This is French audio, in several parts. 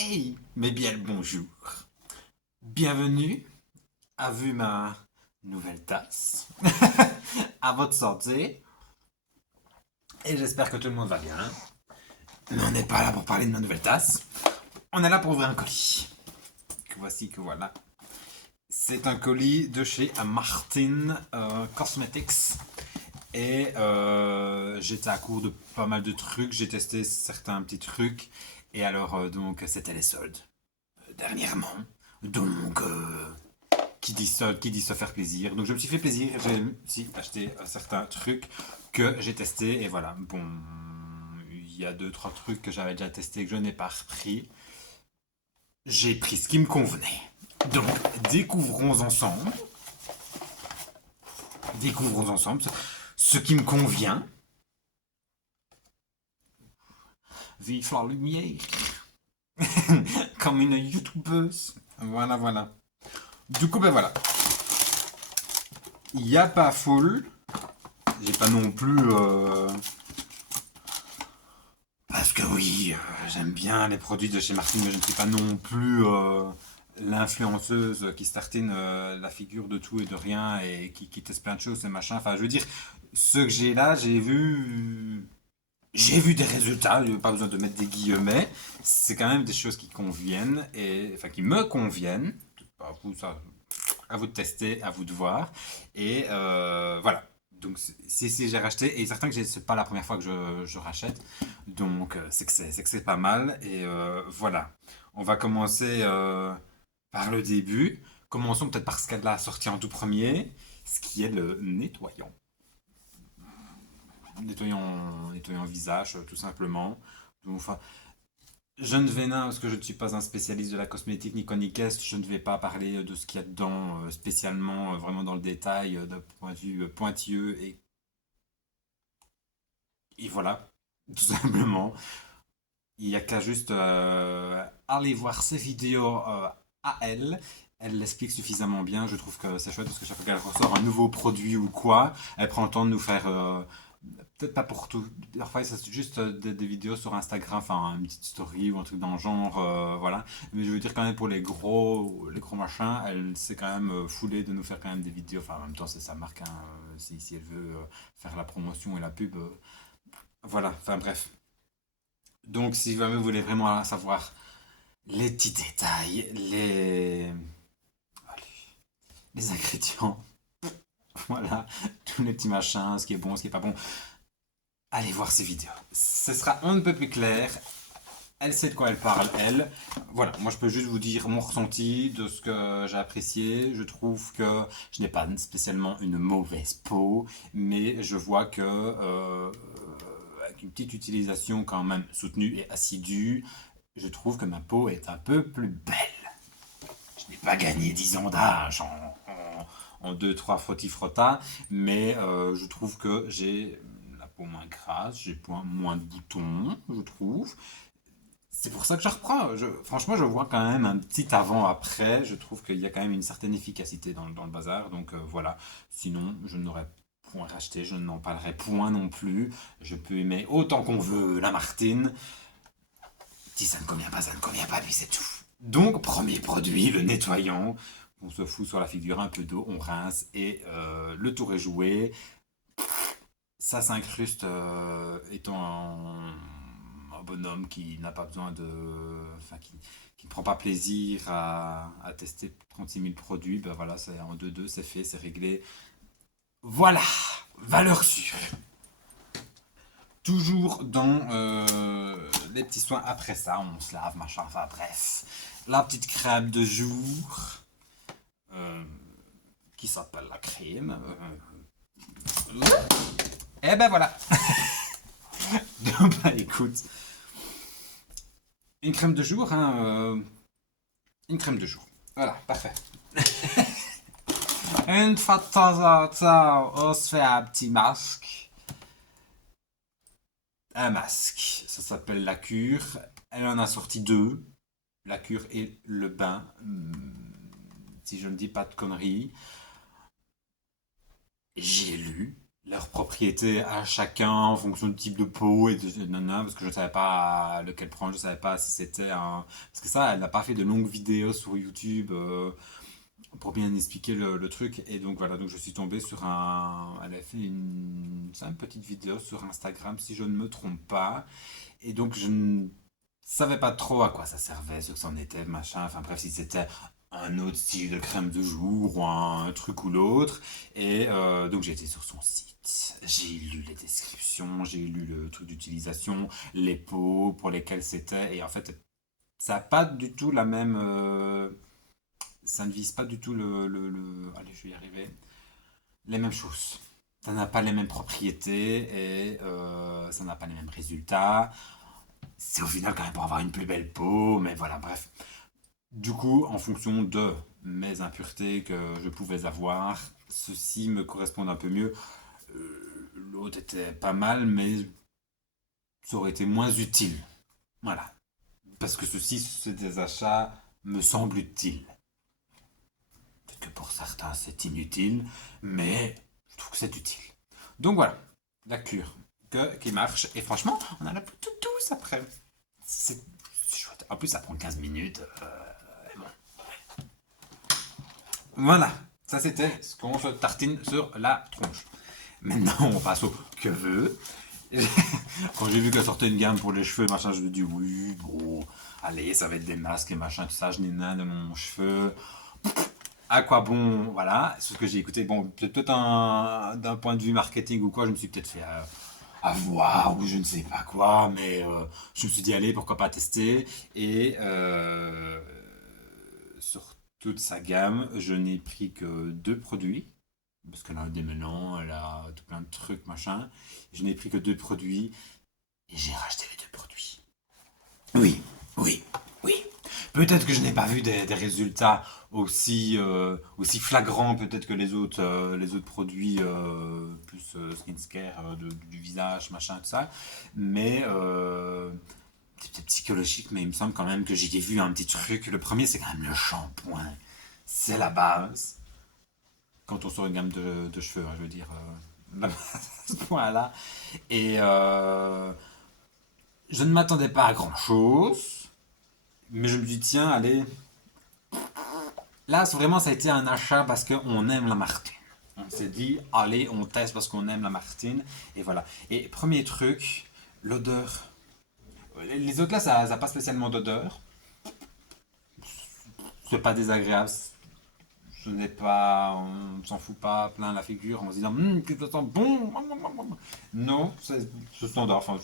Hey, mais bien le bonjour. Bienvenue à vu ma nouvelle tasse. À votre santé. Et j'espère que tout le monde va bien. Mais on n'est pas là pour parler de ma nouvelle tasse. On est là pour ouvrir un colis. Que voici, que voilà. C'est un colis de chez Martin Cosmetics. Et j'étais à court de pas mal de trucs. J'ai testé certains petits trucs. Et alors, donc, c'était les soldes. Dernièrement. Donc, qui dit se faire plaisir. Donc je me suis fait plaisir, j'ai aussi acheté certains trucs que j'ai testés et voilà. Bon, il y a deux trois trucs que j'avais déjà testés que je n'ai pas repris. J'ai pris ce qui me convenait. Donc découvrons ensemble, découvrons ensemble ce qui me convient. Vive la lumière, comme une youtubeuse. Voilà, voilà. Du coup, ben voilà. Il n'y a pas full. J'ai pas non plus parce que oui, j'aime bien les produits de chez Martin, mais je ne suis pas non plus l'influenceuse qui se tartine la figure de tout et de rien et qui teste plein de choses et machin. Enfin, je veux dire, ce que j'ai là, j'ai vu des résultats. Pas besoin de mettre des guillemets. C'est quand même des choses qui conviennent et enfin qui me conviennent. À vous, ça, à vous de tester, à vous de voir. Et voilà. Donc si j'ai racheté, et certain que c'est pas la première fois que je rachète, donc c'est que c'est pas mal. Et voilà. On va commencer par le début. Commençons peut-être par ce qu'elle a sorti en tout premier, ce qui est le nettoyant. Nettoyant visage, tout simplement. Donc, enfin, je ne vais pas, parce que je ne suis pas un spécialiste de la cosmétique ni Conicest, je ne vais pas parler de ce qu'il y a dedans spécialement, vraiment dans le détail, d'un point de vue pointilleux et voilà, tout simplement. Il n'y a qu'à juste aller voir ses vidéos à elle. Elle l'explique suffisamment bien. Je trouve que c'est chouette parce que chaque fois qu'elle ressort un nouveau produit ou quoi, elle prend le temps de nous faire. Peut-être pas pour tout. Parfois, c'est juste des vidéos sur Instagram, enfin une petite story ou un truc dans le genre, voilà. Mais je veux dire quand même pour les gros machins, elle s'est quand même foulée de nous faire quand même des vidéos. Enfin, en même temps, c'est sa marque, hein, si elle veut faire la promotion et la pub, voilà. Enfin bref. Donc, si jamais vous voulez vraiment savoir les petits détails, les ingrédients, voilà, tous les petits machins, ce qui est bon, ce qui est pas bon, allez voir ces vidéos. Ce sera un peu plus clair. Elle sait de quoi elle parle, elle. Voilà, moi je peux juste vous dire mon ressenti de ce que j'ai apprécié. Je trouve que je n'ai pas spécialement une mauvaise peau, mais je vois que avec une petite utilisation quand même soutenue et assidue, je trouve que ma peau est un peu plus belle. Je n'ai pas gagné 10 ans d'âge en 2-3 frottis-frottas, mais je trouve que j'ai la peau moins grasse, j'ai moins de boutons, je trouve. C'est pour ça que je reprends. Franchement, je vois quand même un petit avant-après. Je trouve qu'il y a quand même une certaine efficacité dans le bazar. Donc voilà. Sinon, je n'aurais point racheté. Je n'en parlerai point non plus. Je peux aimer autant qu'on veut la Martine. Si ça ne convient pas, ça ne convient pas, puis c'est tout. Donc, premier produit, le nettoyant. On se fout sur la figure un peu d'eau, on rince et le tour est joué. Ça s'incruste étant un bonhomme qui n'a pas besoin de. Enfin, qui ne prend pas plaisir à tester 36 000 produits. Ben voilà, c'est en 2-2, c'est fait, c'est réglé. Voilà, valeur sûre. Toujours dans les petits soins après ça, on se lave, machin, enfin bref. La petite crème de jour euh, qui s'appelle la crème. Et ben voilà. Donc, bah écoute, une crème de jour, hein, une crème de jour. Voilà, parfait. Une fois de temps en temps, on se fait un petit masque. Un masque, ça s'appelle la cure. Elle en a sorti deux. La cure et le bain. Si je ne dis pas de conneries. J'ai lu leurs propriétés à chacun en fonction du type de peau et de nanana, parce que je ne savais pas lequel prendre, je ne savais pas si c'était un... Parce que ça, elle n'a pas fait de longues vidéos sur YouTube pour bien expliquer le truc. Et donc voilà, donc je suis tombé sur un... Elle a fait une petite vidéo sur Instagram, si je ne me trompe pas. Et donc je ne savais pas trop à quoi ça servait, ce que c'en était, machin. Enfin bref, si c'était un autre style de crème de jour ou un truc ou l'autre. Et donc j'ai été sur son site, j'ai lu les descriptions, j'ai lu le truc d'utilisation, les pots pour lesquels c'était. Et en fait, ça n'a pas du tout la même... ça ne vise pas du tout allez, je vais y arriver. Les mêmes choses. Ça n'a pas les mêmes propriétés et ça n'a pas les mêmes résultats. C'est au final quand même pour avoir une plus belle peau, mais voilà, bref. Du coup, en fonction de mes impuretés que je pouvais avoir, ceci me correspond un peu mieux. L'autre était pas mal, mais ça aurait été moins utile. Voilà. Parce que ceci, c'est des achats, me semble utiles. Peut-être que pour certains, c'est inutile, mais je trouve que c'est utile. Donc voilà, la cure qui marche. Et franchement, on en a plus tout douce après. C'est chouette. En plus, ça prend 15 minutes. Bon. Voilà, ça c'était ce qu'on se tartine sur la tronche. Maintenant, on passe au que veut. Quand j'ai vu qu'elle sortait une gamme pour les cheveux, machin, je me dis oui, bon, allez, ça va être des masques et machin, tout ça, je n'ai rien de mon cheveu. À quoi bon, voilà, c'est ce que j'ai écouté. Bon, peut-être d'un point de vue marketing ou quoi, je me suis peut-être fait avoir ou je ne sais pas quoi, mais je me suis dit, allez, pourquoi pas tester. Et sur toute sa gamme, je n'ai pris que deux produits. Parce qu'elle a des melons, elle a tout plein de trucs, machin. Je n'ai pris que deux produits et j'ai racheté les deux produits. Oui, oui, oui. Peut-être que je n'ai pas vu des résultats aussi flagrants peut-être que les autres produits plus skincare du visage, machin, tout ça. Mais c'est peut-être psychologique, mais il me semble quand même que j'y ai vu un petit truc. Le premier, c'est quand même le shampoing. C'est la base. Quand on sort une gamme de cheveux, hein, je veux dire, à ce point-là. Et je ne m'attendais pas à grand-chose, mais je me dis, tiens, allez, là, vraiment, ça a été un achat parce qu'on aime la Martine. On s'est dit, allez, on teste parce qu'on aime la Martine. Et voilà. Et premier truc, l'odeur. Les autres là, ça n'a pas spécialement d'odeur. C'est pas désagréable. Ce n'est pas, on s'en fout pas plein la figure en se disant, que ça sent bon. Non, c'est standard. Enfin,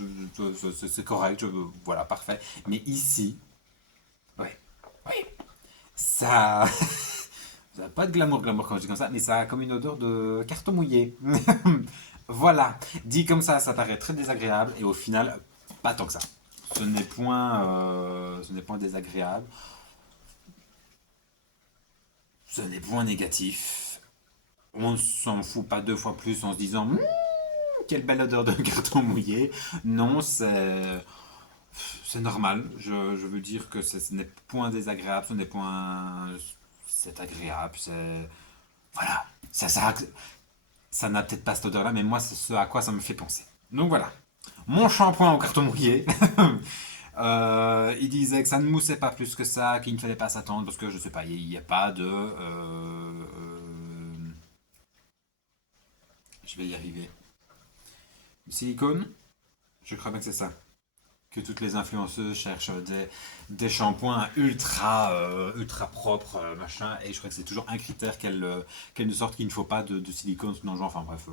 c'est correct. Voilà, parfait. Mais ici, ouais, oui, ça, ça n'a pas de glamour quand je dis comme ça, mais ça a comme une odeur de carton mouillé. Voilà, dit comme ça paraît très désagréable et au final, pas tant que ça. Ce n'est point désagréable, ce n'est point négatif. On s'en fout pas deux fois plus en se disant quelle belle odeur de carton mouillé. Non, c'est normal. Je veux dire que ce n'est point désagréable, ce n'est point c'est agréable, c'est voilà. Ça n'a peut-être pas cette odeur-là, mais moi c'est ce à quoi ça me fait penser. Donc voilà. Mon shampoing au carton mouillé. Il disait que ça ne moussait pas plus que ça, qu'il ne fallait pas s'attendre parce que je sais pas, il n'y a pas de. Je vais y arriver. Silicone. Je crois bien que c'est ça. Que toutes les influenceuses cherchent des shampoings ultra propres, machin. Et je crois que c'est toujours un critère qu'elles nous sortent qu'il ne faut pas de silicone dans le genre. Enfin bref.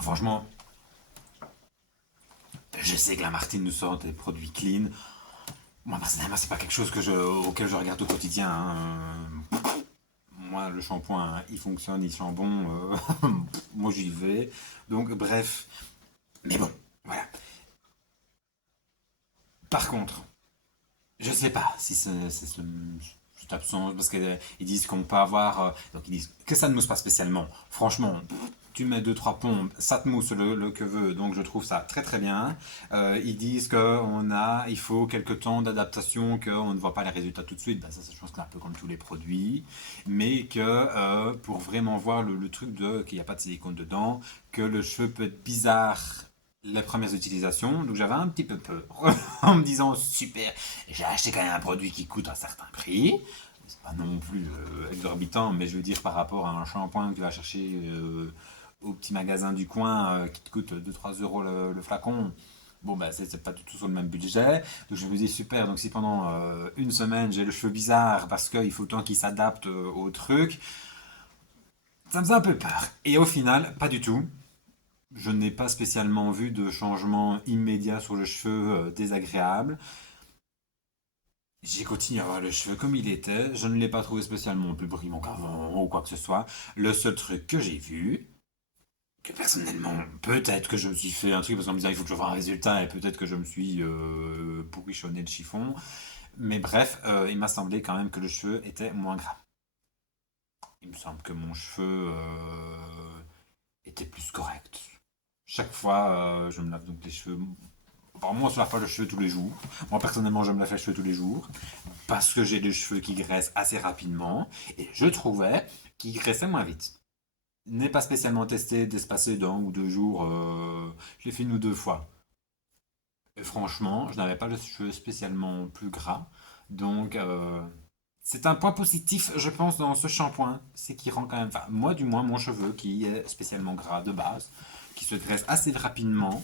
Franchement, je sais que la Martine nous sort des produits clean. Moi personnellement, c'est pas quelque chose auquel je regarde au quotidien, hein. Moi, le shampoing, il fonctionne, il sent bon. Moi, j'y vais. Donc, bref. Mais bon, voilà. Par contre, je sais pas si cette absence, parce qu'ils disent qu'on peut avoir, donc ils disent que ça ne mousse pas spécialement. Franchement, tu mets deux trois pompes, ça te mousse le cheveu, donc je trouve ça très très bien. Ils disent il faut quelques temps d'adaptation, qu'on ne voit pas les résultats tout de suite, bah, ça je pense que c'est un peu comme tous les produits, mais que pour vraiment voir le truc de qu'il n'y a pas de silicone dedans, que le cheveu peut être bizarre les premières utilisations, donc j'avais un petit peu peur en me disant super, j'ai acheté quand même un produit qui coûte un certain prix, c'est pas non plus exorbitant, mais je veux dire par rapport à un shampoing que tu vas chercher au petit magasin du coin qui te coûte 2-3 € le flacon. Bon, bah, c'est pas du tout sur le même budget. Donc, je me dis, super. Donc, si pendant une semaine, j'ai le cheveu bizarre parce qu'il faut tant qu'il s'adapte au truc, ça me faisait un peu peur. Et au final, pas du tout. Je n'ai pas spécialement vu de changement immédiat sur le cheveu désagréable. J'ai continué à avoir le cheveu comme il était. Je ne l'ai pas trouvé spécialement plus brillant qu'avant ou quoi que ce soit. Le seul truc que j'ai vu, que personnellement, peut-être que je me suis fait un truc parce qu'en me disant il faut que je vois un résultat et peut-être que je me suis pourrichonné le chiffon. Mais bref, il m'a semblé quand même que le cheveu était moins gras. Il me semble que mon cheveu était plus correct. Chaque fois, je me lave donc les cheveux. Enfin, moi, on se lave pas le cheveu tous les jours. Moi, personnellement, je me lave les cheveux tous les jours parce que j'ai des cheveux qui graissent assez rapidement et je trouvais qu'ils graissaient moins vite. N'est pas spécialement testé d'espacer d'un ou deux jours. Je l'ai fait une ou deux fois. Et franchement, je n'avais pas le cheveu spécialement plus gras. Donc, c'est un point positif, je pense, dans ce shampoing. C'est qu'il rend quand même. Enfin, moi, du moins, mon cheveu qui est spécialement gras de base, qui se graisse assez rapidement.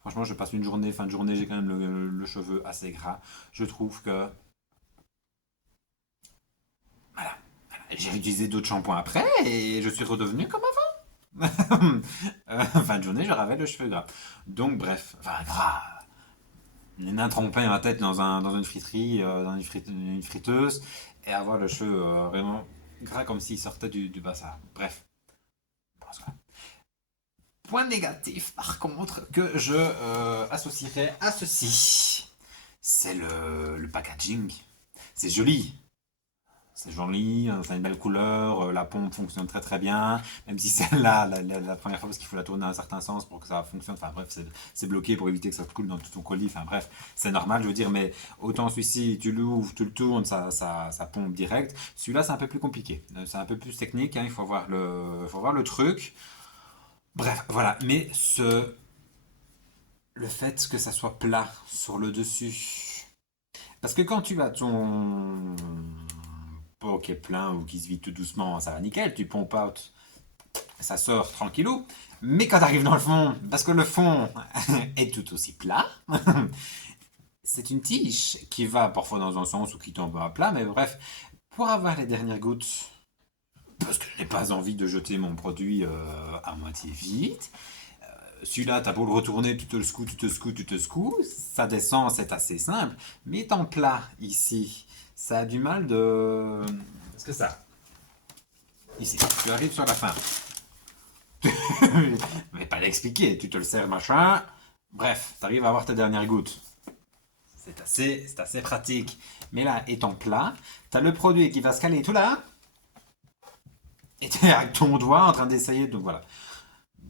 Franchement, je passe une journée, fin de journée, j'ai quand même le cheveu assez gras. Je trouve que. Voilà. J'ai utilisé d'autres shampoings après et je suis redevenu comme fin de journée, je ravais le cheveu gras. Donc, bref, enfin, gras. Les nains tremper ma tête dans une friterie, dans une friteuse, et avoir le cheveu vraiment gras comme s'il sortait du bassin. Bref. Point négatif, par contre, que je associerais à ceci, c'est le packaging. C'est joli, c'est joli, ça a une belle couleur, la pompe fonctionne très très bien, même si celle-là, la première fois, parce qu'il faut la tourner dans un certain sens pour que ça fonctionne, enfin bref, c'est bloqué pour éviter que ça coule dans tout ton colis, enfin bref, c'est normal, je veux dire, mais autant celui-ci, tu l'ouvres, tu le tournes, ça pompe direct. Celui-là, c'est un peu plus compliqué, c'est un peu plus technique, hein, il faut voir le truc. Bref, voilà, mais le fait que ça soit plat sur le dessus, parce que quand tu as ton pot qui est plein ou qui se vide tout doucement, ça va nickel, tu pompes out, ça sort tranquillou. Mais quand tu arrives dans le fond, parce que le fond est tout aussi plat, c'est une tige qui va parfois dans un sens ou qui tombe à plat, mais bref, pour avoir les dernières gouttes, parce que je n'ai pas envie de jeter mon produit à moitié vide, celui-là, t'as beau le retourner, tu te le secoues, tu te secoues, tu te secoues, ça descend, c'est assez simple. Mais étant plat ici, ça a du mal de. Parce que ça, ici, tu arrives sur la fin. Mais pas l'expliquer, tu te le sers, machin. Bref, tu arrives à avoir ta dernière goutte. C'est assez pratique. Mais là, étant plat, tu as le produit qui va se caler tout là. Et tu es avec ton doigt en train d'essayer. Donc voilà.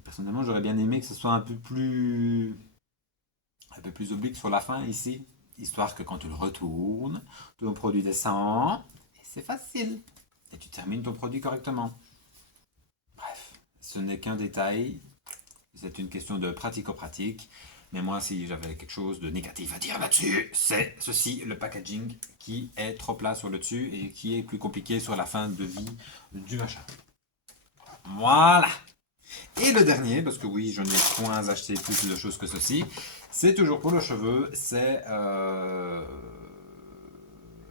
Personnellement, j'aurais bien aimé que ce soit un peu plus oblique sur la fin ici, histoire que quand tu le retournes, ton produit descend et c'est facile. Et tu termines ton produit correctement. Bref, ce n'est qu'un détail, c'est une question de pratico-pratique. Mais moi, si j'avais quelque chose de négatif à dire là-dessus, c'est ceci, le packaging qui est trop plat sur le dessus et qui est plus compliqué sur la fin de vie du machin. Voilà. Et le dernier, parce que oui, je n'ai point acheté plus de choses que ceci, c'est toujours pour le cheveu, ça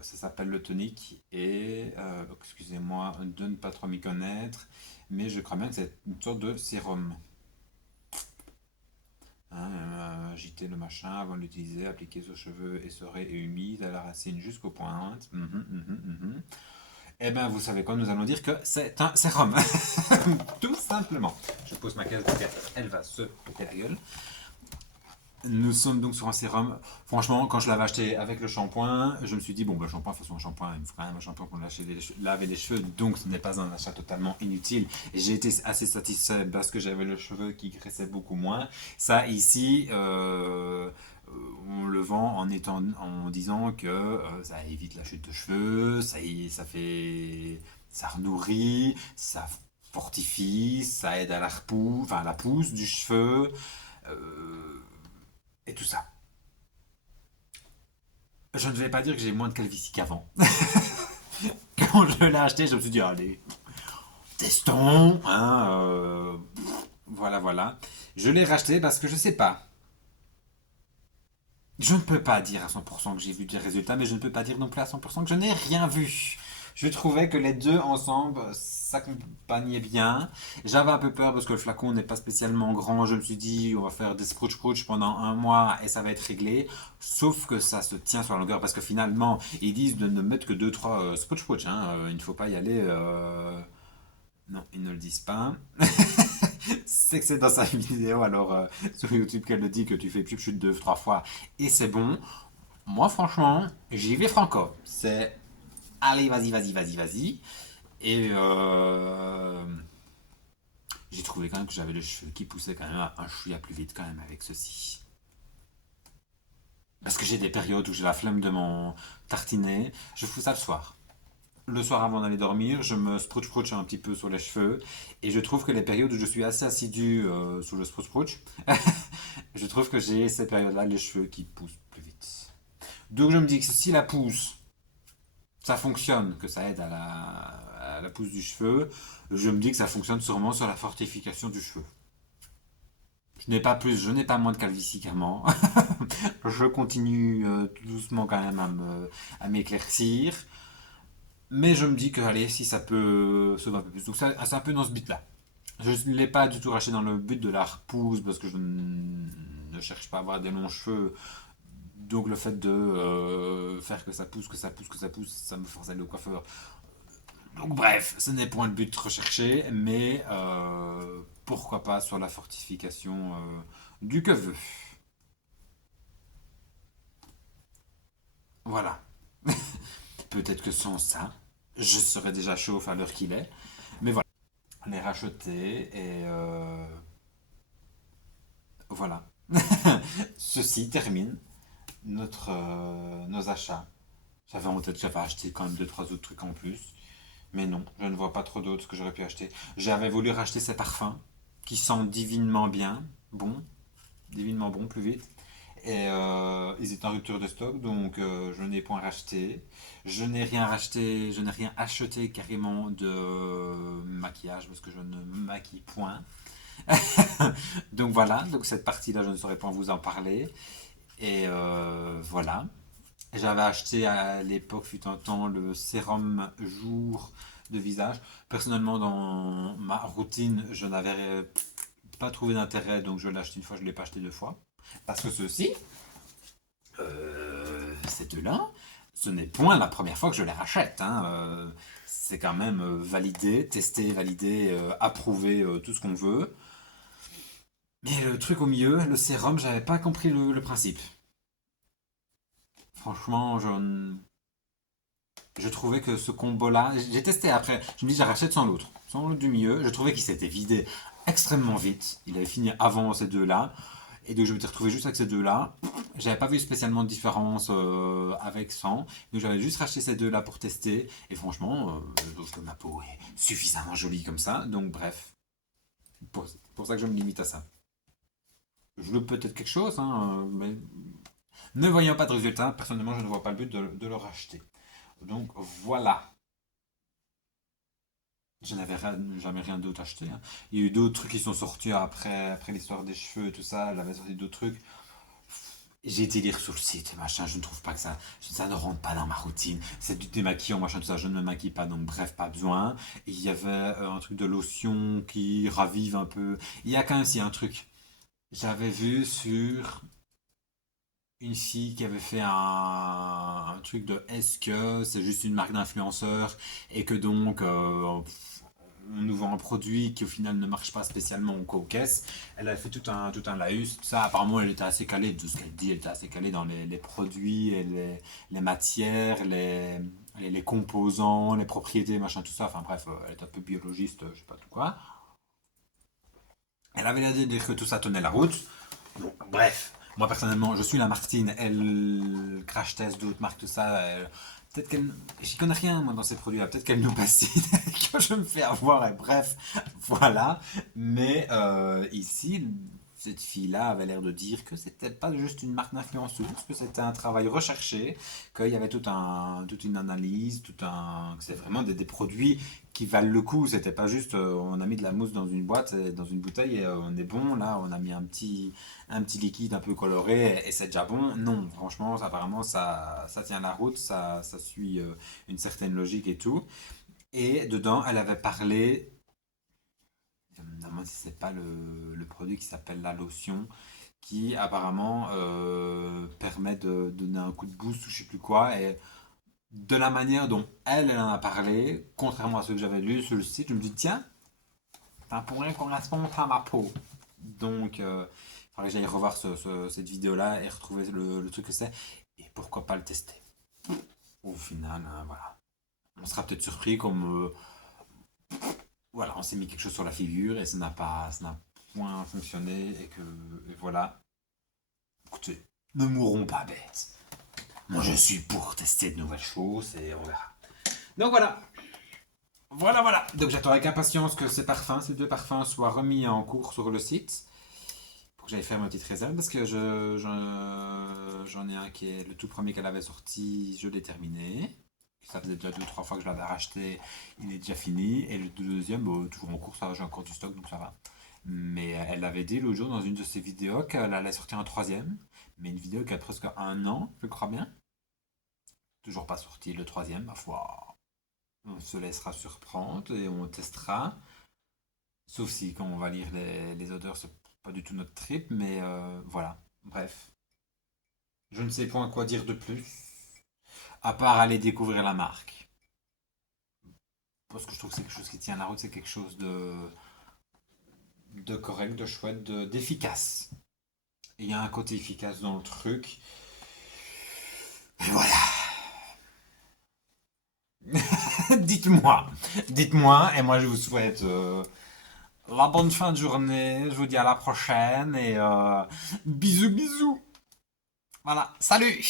s'appelle le tonique et excusez-moi de ne pas trop m'y connaître, mais je crois bien que c'est une sorte de sérum. Hein, agiter le machin avant de l'utiliser, appliquer sur cheveux essorés et humides à la racine jusqu'aux pointes. Eh bien, vous savez quoi, nous allons dire que c'est un sérum. Tout simplement. Je pose ma caisse de café, elle va se péter la gueule. Nous sommes donc sur un sérum. Franchement, quand je l'avais acheté avec le shampoing, je me suis dit, bon, bah, le shampoing, de toute façon, un shampoing, il me faut quand même un shampoing pour laver les cheveux, donc ce n'est pas un achat totalement inutile. J'ai été assez satisfait parce que j'avais les cheveux qui graissaient beaucoup moins. Ça, ici, on le vend en disant que ça évite la chute de cheveux, ça fait, ça renourrit, ça fortifie, ça aide à la repousse, enfin à la pousse du cheveu. euh, et tout ça. Je ne vais pas dire que j'ai moins de calvitie qu'avant. Quand je l'ai acheté, je me suis dit, allez, testons. Hein, voilà, voilà. Je l'ai racheté parce que je sais pas. Je ne peux pas dire à 100% que j'ai vu des résultats, mais je ne peux pas dire non plus à 100% que je n'ai rien vu. Je trouvais que les deux ensemble s'accompagnaient bien. J'avais un peu peur parce que le flacon n'est pas spécialement grand. Je me suis dit, on va faire des sprouch pendant un mois et ça va être réglé. Sauf que ça se tient sur la longueur parce que finalement, ils disent de ne mettre que deux trois sprouch. Hein. Il ne faut pas y aller. Non, ils ne le disent pas. C'est que c'est dans sa vidéo, alors sur YouTube qu'elle le dit que tu fais plus chute deux, trois fois et c'est bon. Moi, franchement, j'y vais franco. C'est allez, vas-y, vas-y, vas-y, vas-y. Et j'ai trouvé quand même que j'avais les cheveux qui poussaient quand même un chouïa plus vite quand même avec ceci. Parce que j'ai des périodes où j'ai la flemme de m'en tartiner. Je fous ça le soir. Le soir avant d'aller dormir, je me sprouch un petit peu sur les cheveux. Et je trouve que les périodes où je suis assez assidu sur le sprouch, je trouve que j'ai ces périodes-là les cheveux qui poussent plus vite. Donc je me dis que si la pousse, ça fonctionne, que ça aide à la pousse du cheveu, je me dis que ça fonctionne sûrement sur la fortification du cheveu. Je n'ai pas plus, je n'ai pas moins de calvitie qu'avant. Je continue tout doucement quand même à m'éclaircir. Mais je me dis que, allez, si ça peut sauver un peu plus. Donc c'est un peu dans ce but-là. Je ne l'ai pas du tout racheté dans le but de la repousse parce que je ne cherche pas à avoir des longs cheveux. Donc le fait de faire que ça pousse, que ça pousse, que ça pousse, ça me force à aller au coiffeur. Donc bref, ce n'est point le but recherché, mais pourquoi pas sur la fortification du cheveu. Voilà. Peut-être que sans ça, je serais déjà chauffe à l'heure qu'il est. Mais voilà. On est racheté et voilà. Ceci termine nos achats. J'avais en tête que j'avais acheté quand même deux trois autres trucs en plus. Mais non, je ne vois pas trop d'autres que j'aurais pu acheter. J'avais voulu racheter ces parfums qui sentent divinement bien. Bon, divinement bon, plus vite. Et ils étaient en rupture de stock, donc je n'ai point racheté. Je n'ai rien racheté, je n'ai rien acheté carrément de maquillage parce que je ne me maquille point. Donc voilà, donc cette partie-là, je ne saurais pas vous en parler. Et voilà. J'avais acheté à l'époque, fut un temps, le sérum jour de visage. Personnellement, dans ma routine, je n'avais pas trouvé d'intérêt, donc je l'ai acheté une fois, je ne l'ai pas acheté deux fois. Parce que ceci, ces deux-là, ce n'est point la première fois que je les rachète. Hein. C'est quand même validé, testé, validé, approuvé, tout ce qu'on veut. Mais le truc au milieu, le sérum, j'avais pas compris le principe. Franchement, je trouvais que ce combo-là, j'ai testé après, je me dis, j'achète sans l'autre du milieu. Je trouvais qu'il s'était vidé extrêmement vite. Il avait fini avant ces deux-là. Et donc je m'étais retrouvé juste avec ces deux-là. J'avais pas vu spécialement de différence avec sans. Donc j'avais juste racheté ces deux-là pour tester. Et franchement, je trouve que ma peau est suffisamment jolie comme ça. Donc bref, pour ça que je me limite à ça. Je loupe peut-être quelque chose, hein, mais ne voyant pas de résultat, personnellement, je ne vois pas le but de le racheter. Donc voilà. Je n'avais jamais rien d'autre acheté. Hein. Il y a eu d'autres trucs qui sont sortis après l'histoire des cheveux et tout ça. J'avais sorti d'autres trucs. J'ai été lire sur le site et machin. Je ne trouve pas que ça ne rentre pas dans ma routine. C'est du démaquillant, machin, tout ça. Je ne me maquille pas, donc bref, pas besoin. Et il y avait un truc de lotion qui ravive un peu. Il y a quand même aussi un truc. J'avais vu sur une fille qui avait fait un truc de est-ce que c'est juste une marque d'influenceur et que donc on nous vend un produit qui au final ne marche pas spécialement aux caisses. Elle a fait tout un laïus, tout ça. Apparemment, elle était assez calée, de ce qu'elle dit, elle était assez calée dans les produits, et les matières, les composants, les propriétés, machin, tout ça. Enfin bref, elle est un peu biologiste, je sais pas tout quoi. Elle avait l'air de dire que tout ça tenait la route. Bon, bref, moi personnellement, je suis la Martine, elle crash test d'autres marques, tout ça. Peut-être qu'elle. J'y connais rien, moi, dans ces produits-là. Peut-être qu'elle nous bassine et que je me fais avoir, et bref, voilà. Mais ici, cette fille-là avait l'air de dire que c'était pas juste une marque d'influenceuse, que c'était un travail recherché, qu'il y avait toute une analyse, que c'est vraiment des produits qui valent le coup. C'était pas juste on a mis de la mousse dans une boîte, dans une bouteille et on est bon. Là, on a mis un petit liquide un peu coloré et c'est déjà bon. Non, franchement, apparemment, ça tient la route, ça suit une certaine logique et tout. Et dedans, elle avait parlé, je me demande si c'est pas le produit qui s'appelle la lotion, qui apparemment permet de donner un coup de boost ou je sais plus quoi. Et de la manière dont elle en a parlé, contrairement à ce que j'avais lu sur le site, je me dis, tiens, ça pourrait correspondre à ma peau. Donc, il faudrait que j'aille revoir cette vidéo-là et retrouver le truc que c'est. Et pourquoi pas le tester. Au final, voilà. On sera peut-être surpris comme... voilà, on s'est mis quelque chose sur la figure et ça n'a point fonctionné et que... Et voilà. Écoutez, ne mourrons pas bêtes. Moi, je suis pour tester de nouvelles choses et on verra. Donc voilà. Voilà. Donc j'attends avec impatience que ces deux parfums soient remis en cours sur le site. Pour que j'aille faire ma petite réserve parce que j'en ai un qui est le tout premier qu'elle avait sorti, je l'ai terminé. Ça faisait déjà 2 3 fois que je l'avais racheté, il est déjà fini. Et le deuxième, bon, toujours en cours, ça va, j'ai encore du stock donc ça va. Mais elle avait dit l'autre jour dans une de ses vidéos qu'elle allait sortir un troisième. Mais une vidéo qui a presque un an, je crois bien. Toujours pas sorti le troisième, ma foi. On se laissera surprendre et on testera. Sauf si quand on va lire les odeurs, c'est pas du tout notre trip, mais voilà. Bref. Je ne sais point quoi dire de plus, à part aller découvrir la marque. Parce que je trouve que c'est quelque chose qui tient la route, c'est quelque chose de correct, de chouette, d'efficace. Et il y a un côté efficace dans le truc. Et voilà. Dites-moi, et moi je vous souhaite la bonne fin de journée. Je vous dis à la prochaine et bisous bisous. Voilà, salut.